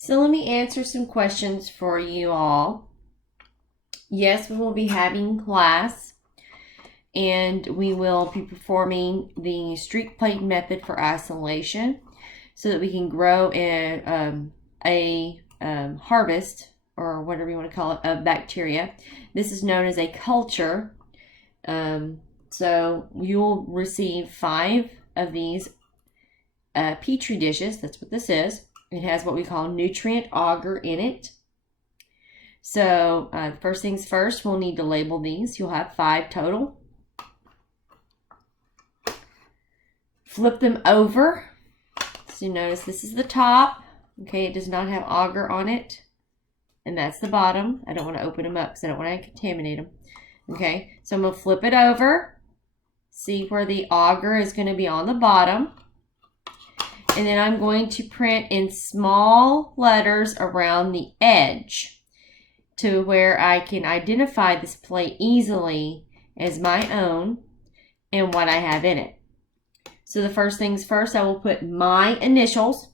So let me answer some questions for you all. Yes, we will be having class and we will be performing the streak plate method for isolation so that we can grow a harvest, or whatever you want to call it, of bacteria. This is known as a culture. So you'll receive 5 of these Petri dishes. That's what this is. It has what we call nutrient agar in it. So first things first, we'll need to label these. You'll have 5 total. Flip them over. So you notice this is the top. Okay, it does not have agar on it. And that's the bottom. I don't want to open them up because I don't want to contaminate them. Okay, so I'm going to flip it over. See where the agar is going to be on the bottom. And then I'm going to print in small letters around the edge to where I can identify this plate easily as my own and what I have in it. So the first things first, I will put my initials.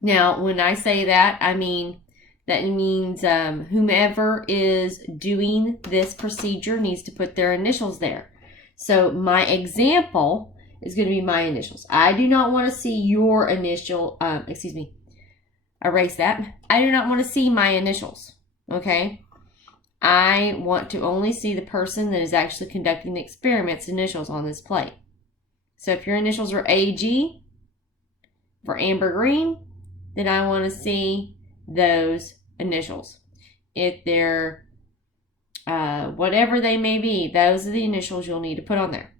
Now, when I say that, I mean that means whomever is doing this procedure needs to put their initials there. So my example is going to be my initials. I do not want to see your initial, erase that. I do not want to see my initials, okay? I want to only see the person that is actually conducting the experiment's initials on this plate. So if your initials are AG for Amber Green, then I want to see those initials. If they're whatever they may be, those are the initials you'll need to put on there.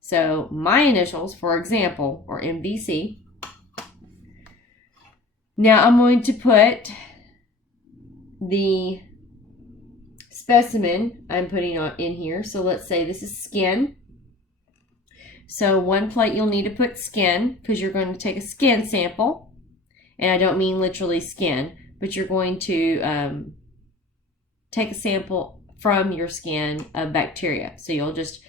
So my initials, for example, are MVC. Now I'm going to put the specimen I'm putting in here. So let's say this is skin. So one plate you'll need to put skin because you're going to take a skin sample. And I don't mean literally skin, but you're going to take a sample from your skin of bacteria. So you'll just,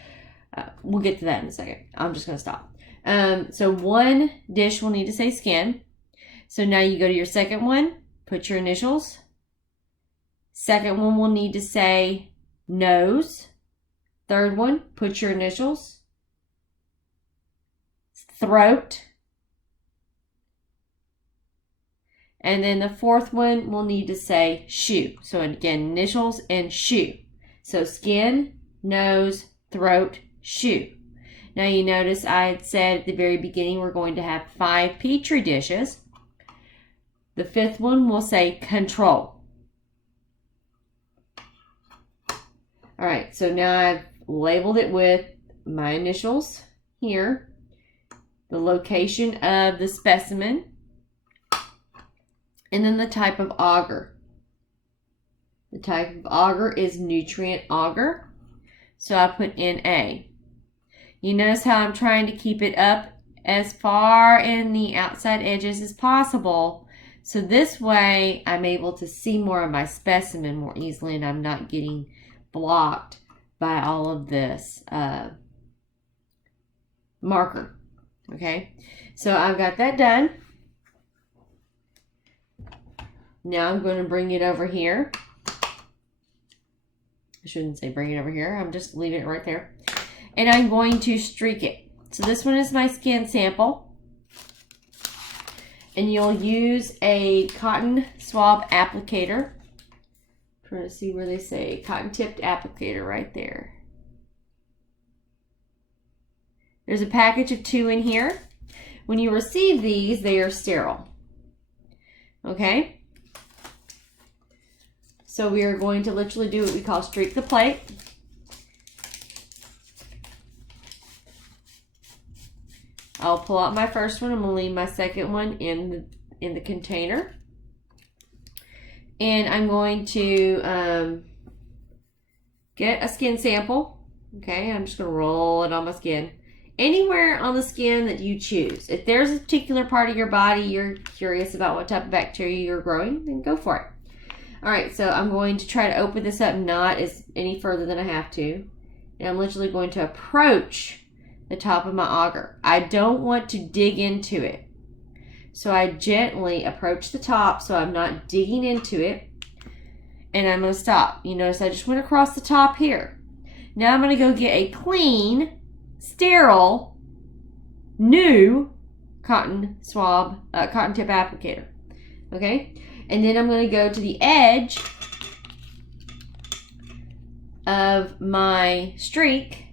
we'll get to that in a second. I'm just going to stop. So one dish will need to say skin. So now you go to your second one, put your initials. Second one will need to say nose. Third one, put your initials. Throat. And then the fourth one will need to say shoe. So again, initials and shoe. So skin, nose, throat, shoe. Now you notice I had said at the very beginning we're going to have 5 Petri dishes. The 5th one will say control. All right, so now I've labeled it with my initials here, the location of the specimen, and then the type of agar. The type of agar is nutrient agar. So I put NA. You notice how I'm trying to keep it up as far in the outside edges as possible. So this way I'm able to see more of my specimen more easily and I'm not getting blocked by all of this marker. Okay, so I've got that done. Now I'm going to bring it over here. I shouldn't say bring it over here. I'm just leaving it right there. And I'm going to streak it. So this one is my skin sample. And you'll use a cotton swab applicator. I'm trying to see where they say cotton tipped applicator right there. There's a package of 2 in here. When you receive these, they are sterile. Okay? So we are going to literally do what we call streak the plate. I'll pull out my first one. I'm going to leave my second one in the container. And I'm going to get a skin sample. Okay, I'm just going to roll it on my skin. Anywhere on the skin that you choose. If there's a particular part of your body you're curious about what type of bacteria you're growing, then go for it. All right, so I'm going to try to open this up not any further than I have to. And I'm literally going to approach the top of my agar. I don't want to dig into it. So I gently approach the top so I'm not digging into it. And I'm going to stop. You notice I just went across the top here. Now I'm going to go get a clean, sterile, new cotton swab, cotton tip applicator. Okay? And then I'm going to go to the edge of my streak,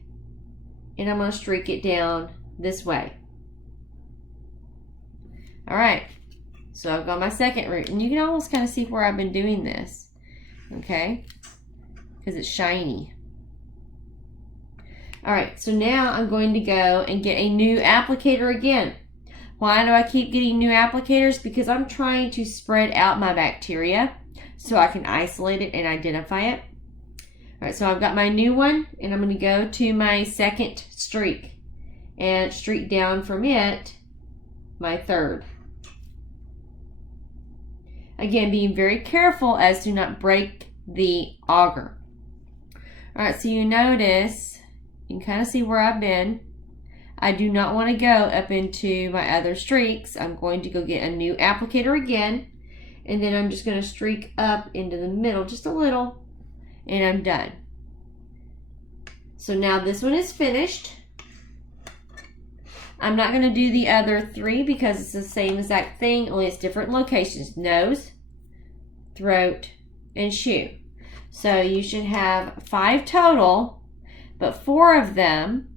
and I'm going to streak it down this way. All right, so I've got my second root, and you can almost kind of see where I've been doing this, okay, because it's shiny. All right, so now I'm going to go and get a new applicator again. Why do I keep getting new applicators? Because I'm trying to spread out my bacteria so I can isolate it and identify it. All right, so I've got my new one, and I'm going to go to my second streak and streak down from it my third. Again, being very careful as to not break the agar. All right, so you notice, you can kind of see where I've been. I do not want to go up into my other streaks. I'm going to go get a new applicator again, and then I'm just going to streak up into the middle just a little, and I'm done. So now this one is finished. I'm not going to do the other three because it's the same exact thing, only it's different locations. Nose, throat, and shoe. So you should have 5 total, but 4 of them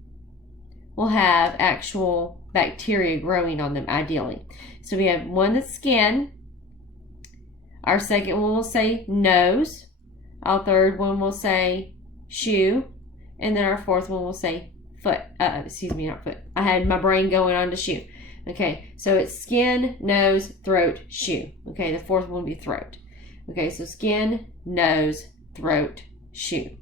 will have actual bacteria growing on them, ideally. So we have one that's skin. Our second one will say nose. Our third one will say shoe. And then our fourth one will say foot. Excuse me, not foot. I had my brain going on to shoe. Okay, so it's skin, nose, throat, shoe. Okay, the fourth one will be throat. Okay, so skin, nose, throat, shoe.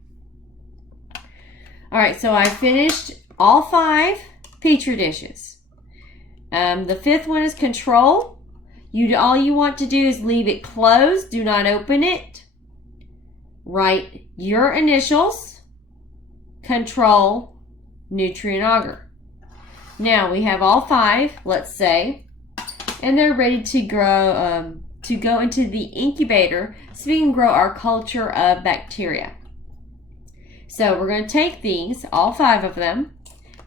All right, so I finished all 5 Petri dishes. The 5th one is control. All you want to do is leave it closed. Do not open it. Write your initials, control, nutrient agar. Now we have all 5, let's say, and they're ready to grow, to go into the incubator so we can grow our culture of bacteria. So we're going to take these, all 5 of them,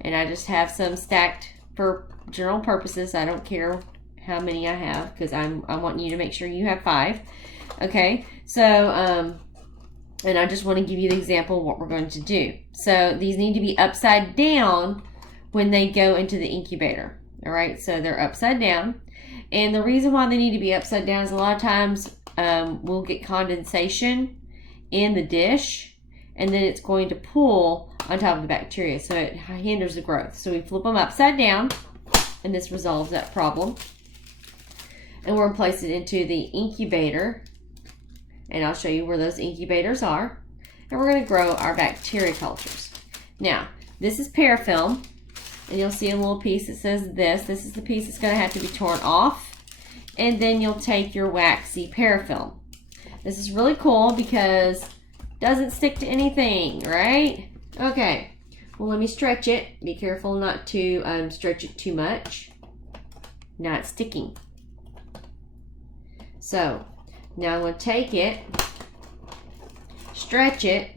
and I just have some stacked for general purposes. I don't care how many I have because I want you to make sure you have 5. Okay, so, and I just want to give you the example of what we're going to do. So these need to be upside down when they go into the incubator. All right, so they're upside down. And the reason why they need to be upside down is a lot of times we'll get condensation in the dish, and then it's going to pull on top of the bacteria, so it hinders the growth. So we flip them upside down, and this resolves that problem. And we're going to place it into the incubator, and I'll show you where those incubators are. And we're going to grow our bacteria cultures. Now, this is parafilm, and you'll see a little piece that says this. This is the piece that's going to have to be torn off, and then you'll take your waxy parafilm. This is really cool because it doesn't stick to anything, right? Okay, well, let me stretch it. Be careful not to stretch it too much. Now it's sticking. So now I'm going to take it, stretch it.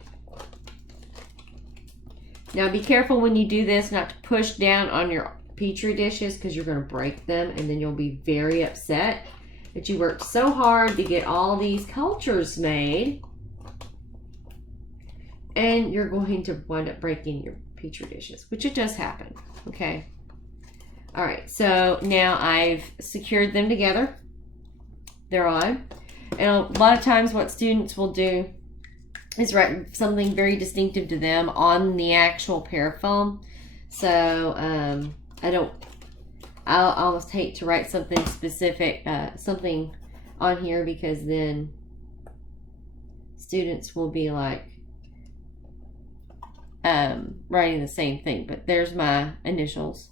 Now be careful when you do this not to push down on your Petri dishes because you're going to break them, and then you'll be very upset that you worked so hard to get all these cultures made, and you're going to wind up breaking your Petri dishes, which it does happen. Okay. All right, so now I've secured them together. They're on. And a lot of times what students will do is write something very distinctive to them on the actual parafilm. So I'll almost hate to write something specific, something on here, because then students will be like writing the same thing. But there's my initials.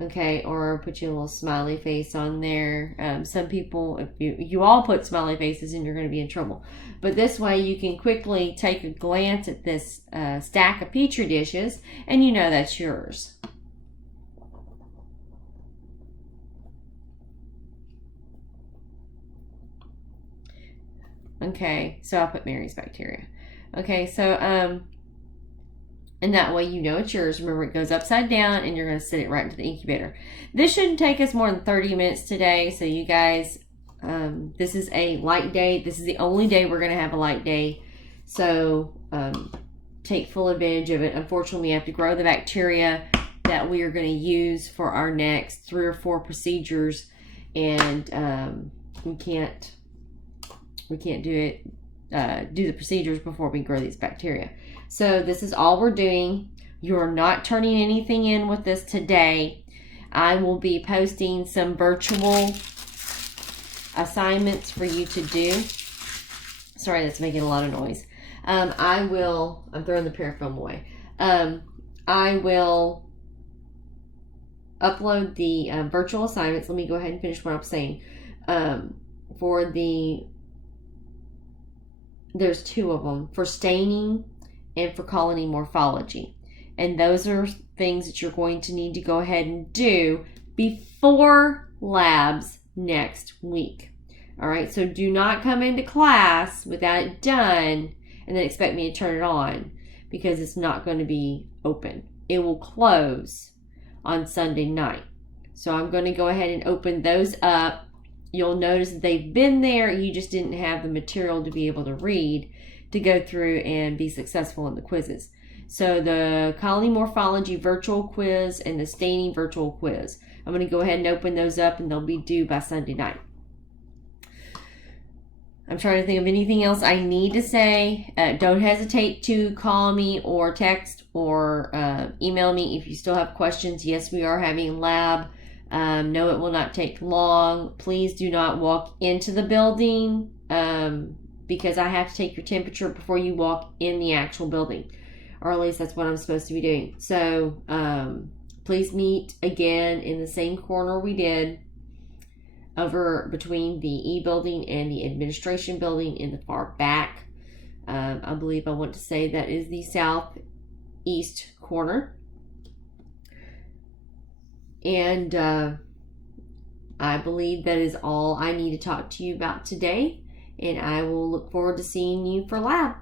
Okay, or put you a little smiley face on there. Some people, if you all put smiley faces in, you're going to be in trouble. But this way you can quickly take a glance at this stack of Petri dishes, and you know that's yours. Okay, so I'll put Mary's bacteria. Okay, so and that way you know it's yours. Remember, it goes upside down and you're going to sit it right into the incubator. This shouldn't take us more than 30 minutes today. So you guys, this is a light day. This is the only day we're going to have a light day. So take full advantage of it. Unfortunately, we have to grow the bacteria that we are going to use for our next 3 or 4 procedures. And we can't do the procedures before we grow these bacteria. So this is all we're doing. You're not turning anything in with this today. I will be posting some virtual assignments for you to do. Sorry, that's making a lot of noise. I'm throwing the parafilm away. I will upload the virtual assignments. Let me go ahead and finish what I'm saying. There's 2 of them, for staining and for colony morphology. And those are things that you're going to need to go ahead and do before labs next week. All right, so do not come into class without it done and then expect me to turn it on, because it's not going to be open. It will close on Sunday night. So I'm going to go ahead and open those up. You'll notice that they've been there. You just didn't have the material to be able to read, to go through and be successful in the quizzes. So the colony morphology virtual quiz and the staining virtual quiz, I'm going to go ahead and open those up, and they'll be due by Sunday night. I'm trying to think of anything else I need to say. Don't hesitate to call me or text or email me if you still have questions. Yes, we are having lab. No, it will not take long. Please do not walk into the building because I have to take your temperature before you walk in the actual building. Or at least that's what I'm supposed to be doing. So please meet again in the same corner we did, over between the E building and the administration building in the far back. I believe I want to say that is the southeast corner. And I believe that is all I need to talk to you about today. And I will look forward to seeing you for lab.